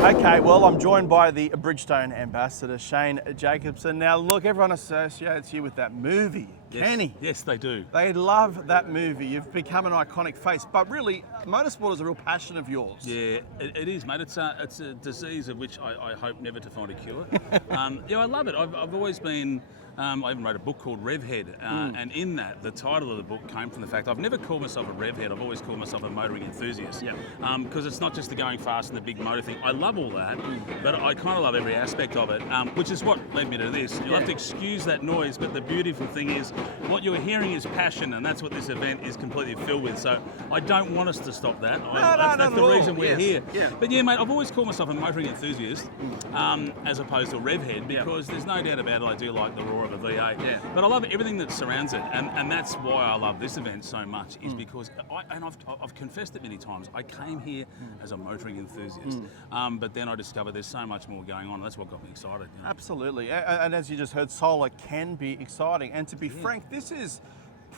Okay, well, I'm joined by the Bridgestone ambassador, Shane Jacobson. Now, look, everyone associates you with that movie, Kenny. Yes, they do. They love that movie. You've become an iconic face, but really, motorsport is a real passion of yours. Yeah, it is, mate. It's a disease of which I hope never to find a cure. I love it. I've always been. I even wrote a book called Revhead, and in that, the title of the book came from the fact I've never called myself a Revhead. I've always called myself a motoring enthusiast. Because it's not just the going fast and the big motor thing. I love all that, but I kind of love every aspect of it, which is what led me to this. You'll have to excuse that noise, but the beautiful thing is what you're hearing is passion, and that's what this event is completely filled with. So I don't want us to stop that. That's the reason we're here. Yeah. But yeah, mate, I've always called myself a motoring enthusiast, as opposed to a Revhead, because there's no doubt about it, I do like the roar of a V8. But I love everything that surrounds it, and that's why I love this event so much, is because, I've confessed it many times, I came here as a motoring enthusiast, but then I discovered there's so much more going on, and that's what got me excited. You know? Absolutely, and as you just heard, solar can be exciting, and to be frank, this is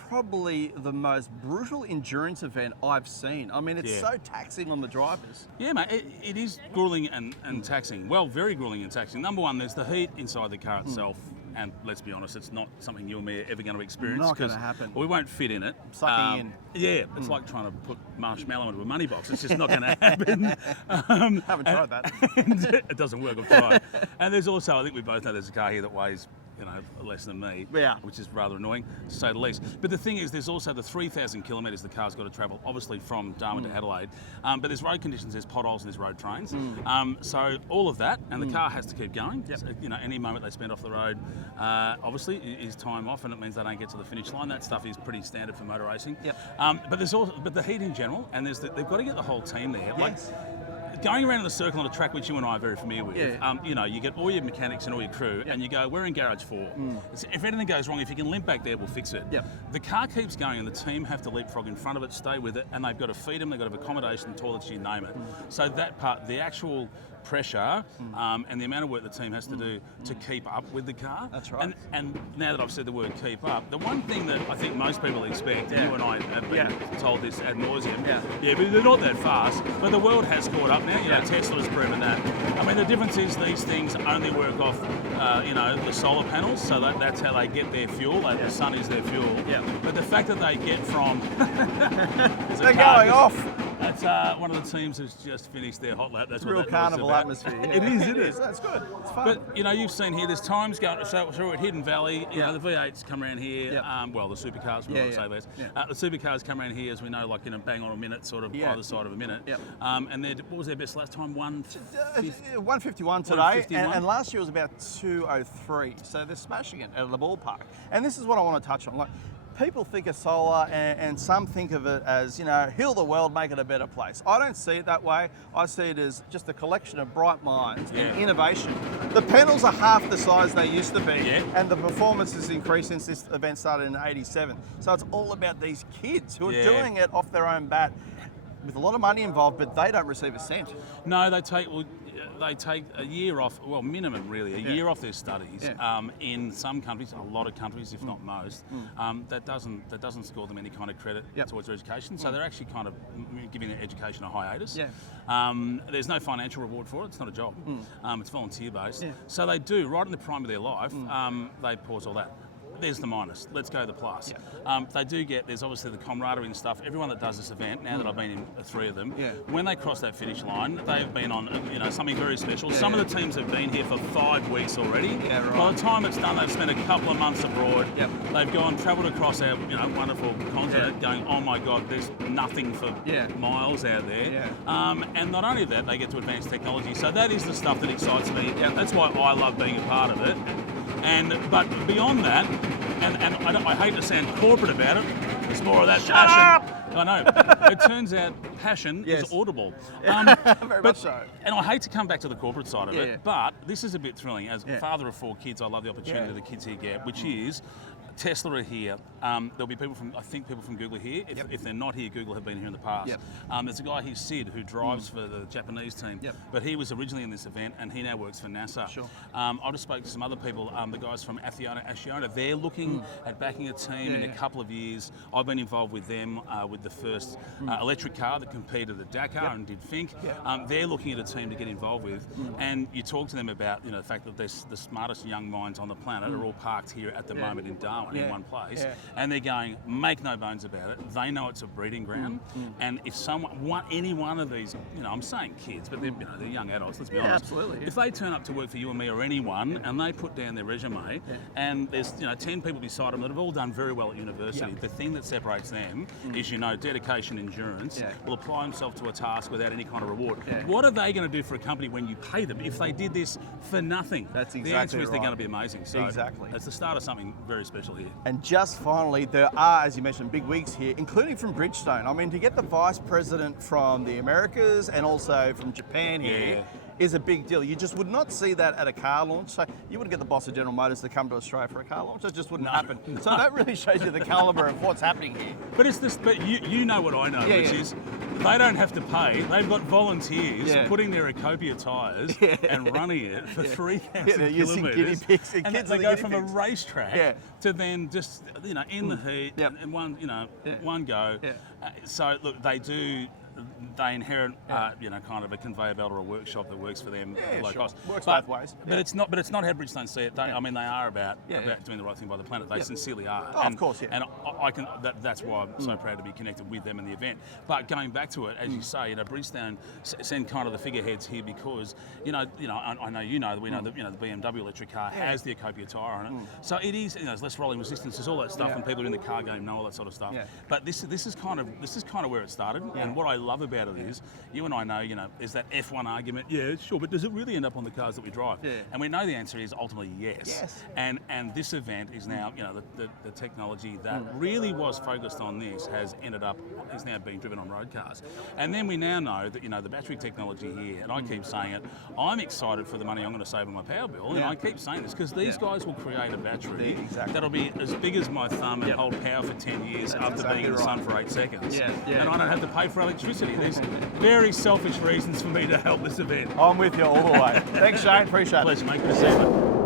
probably the most brutal endurance event I've seen. I mean, it's so taxing on the drivers. Yeah, mate, it is grueling and taxing. Well, very grueling and taxing. Number one, there's the heat inside the car itself. And let's be honest, it's not something you and me are ever going to experience. Not going to happen. We won't fit in it. Sucking in. Yeah, it's like trying to put marshmallow into a money box. It's just not going to happen. Haven't tried that. It doesn't work, I've tried. And there's also, I think we both know there's a car here that weighs less than me, which is rather annoying, to say the least. But the thing is, there's also the 3,000 kilometres the car's got to travel, obviously from Darwin to Adelaide. But there's road conditions, there's potholes, and there's road trains. So all of that, and the car has to keep going. So, any moment they spend off the road, obviously, is time off, and it means they don't get to the finish line. That stuff is pretty standard for motor racing. But there's also, the heat in general, and they've got to get the whole team there. Going around in the circle on a track which you and I are very familiar with, you get all your mechanics and all your crew, and you go, we're in garage 4. If anything goes wrong, if you can limp back there, we'll fix it. The car keeps going, and the team have to leapfrog in front of it, stay with it, and they've got to feed them, they've got to have accommodation, toilets, you name it. So that part, the actual pressure and the amount of work the team has to do to keep up with the car. That's right. And now that I've said the word keep up, the one thing that I think most people expect, and you and I have been told this ad nauseum, but they're not that fast, but the world has caught up now. Tesla's proven that. I mean, the difference is these things only work off, the solar panels, so that's how they get their fuel. The sun is their fuel. But the fact that they get from... They're going off. That's one of the teams who's just finished their hot lap. That's real what that carnival about. atmosphere. It is. That's good. It's fun. But you've seen here. There's times going. So we're at Hidden Valley. The V8s come around here. Well, the supercars. We want to say those. The supercars come around here, as we know, like bang on a minute, sort of either side of a minute. And what was their best last time? 151 today, 151. And last year was about 203. So they're smashing it out of the ballpark. And this is what I want to touch on. People think of solar and some think of it as, heal the world, make it a better place. I don't see it that way. I see it as just a collection of bright minds and innovation. The panels are half the size they used to be, and the performance has increased since this event started in '87. So it's all about these kids who are doing it off their own bat with a lot of money involved, but they don't receive a cent. No, they take a year off, well, minimum really, a year off their studies. In some countries, a lot of countries, if not most, that doesn't score them any kind of credit towards their education. So they're actually kind of giving their education a hiatus. There's no financial reward for it. It's not a job. It's volunteer based. So they do, right in the prime of their life, they pause all that. There's the minus. Let's go to the plus. They do get, there's obviously the camaraderie and stuff. Everyone that does this event, now that I've been in 3 of them, when they cross that finish line, they've been on something very special. Some of the teams have been here for 5 weeks already. By the time it's done, they've spent a couple of months abroad. They've travelled across our wonderful continent, going, oh my God, there's nothing for miles out there. And not only that, they get to advance technology. So that is the stuff that excites me. That's why I love being a part of it. But beyond that, and I hate to sound corporate about it, it's more of that passion. I know. It turns out passion is audible. Very much so. And I hate to come back to the corporate side of it, but this is a bit thrilling. As father of 4 kids, I love the opportunity the kids here get, which is Tesla are here. There'll be people from, I think people from Google are here. If they're not here, Google have been here in the past. Yep. There's a guy here, Sid, who drives for the Japanese team. Yep. But he was originally in this event, and he now works for NASA. Sure. I just spoke to some other people, the guys from Ashiona. They're looking at backing a team in a couple of years. I've been involved with them with the first electric car that competed at Dakar and did think. They're looking at a team to get involved with, and you talk to them about the fact that the smartest young minds on the planet are all parked here at the moment in Darwin in one place, and they're going, make no bones about it, they know it's a breeding ground, and if any one of these, I'm saying kids, but they're young adults, let's be honest. Absolutely. If they turn up to work for you and me or anyone, and they put down their resume, and there's 10 people beside them that have all done very well at university, the thing that separates them is dedication, endurance, will apply themselves to a task without any kind of reward. What are they going to do for a company when you pay them if they did this for nothing? That's exactly the answer is right. they're going to be amazing. So Exactly. it's the start of something very special here. And just finally, there are, as you mentioned, big wigs here, including from Bridgestone. I mean, to get the vice president from the Americas and also from Japan here is a big deal. You just would not see that at a car launch. So you wouldn't get the boss of General Motors to come to Australia for a car launch. That just wouldn't happen. So that really shows you the calibre of what's happening here. But it's this. But you know what I know, which is they don't have to pay. They've got volunteers putting their Ecopia tyres and running it for 3,000 they're using guinea kilometres. pigs. And Kids they are the go guinea from pigs. a racetrack to then just in the heat and one go. So look, they inherit kind of a conveyor belt or a workshop that works for them at low cost. Works both ways. But it's not how Bridgestone see it. I mean, they are about doing the right thing by the planet. They sincerely are. Oh, of course, And I can. That's why I'm so proud to be connected with them in the event. But going back to it, as you say, Bridgestone send kind of the figureheads here because I know we know the BMW electric car has the Ecopia tyre on it. So it is there's less rolling resistance, there's all that stuff, and people in the car game know all that sort of stuff. But this is kind of where it started. And what I love about it is, you and I know, there's that F1 argument, sure, but does it really end up on the cars that we drive? And we know the answer is ultimately yes. And this event is now, the technology that really was focused on this is now being driven on road cars. And then we now know that, the battery technology here, and I keep saying it, I'm excited for the money I'm going to save on my power bill, and I keep saying this because these guys will create a battery that'll be as big as my thumb and hold power for 10 years after being in the sun for 8 seconds. And I don't have to pay for electricity. There's very selfish reasons for me to help this event. I'm with you all the way. Thanks, Shane. Appreciate it. Pleasure, mate. Good to see you.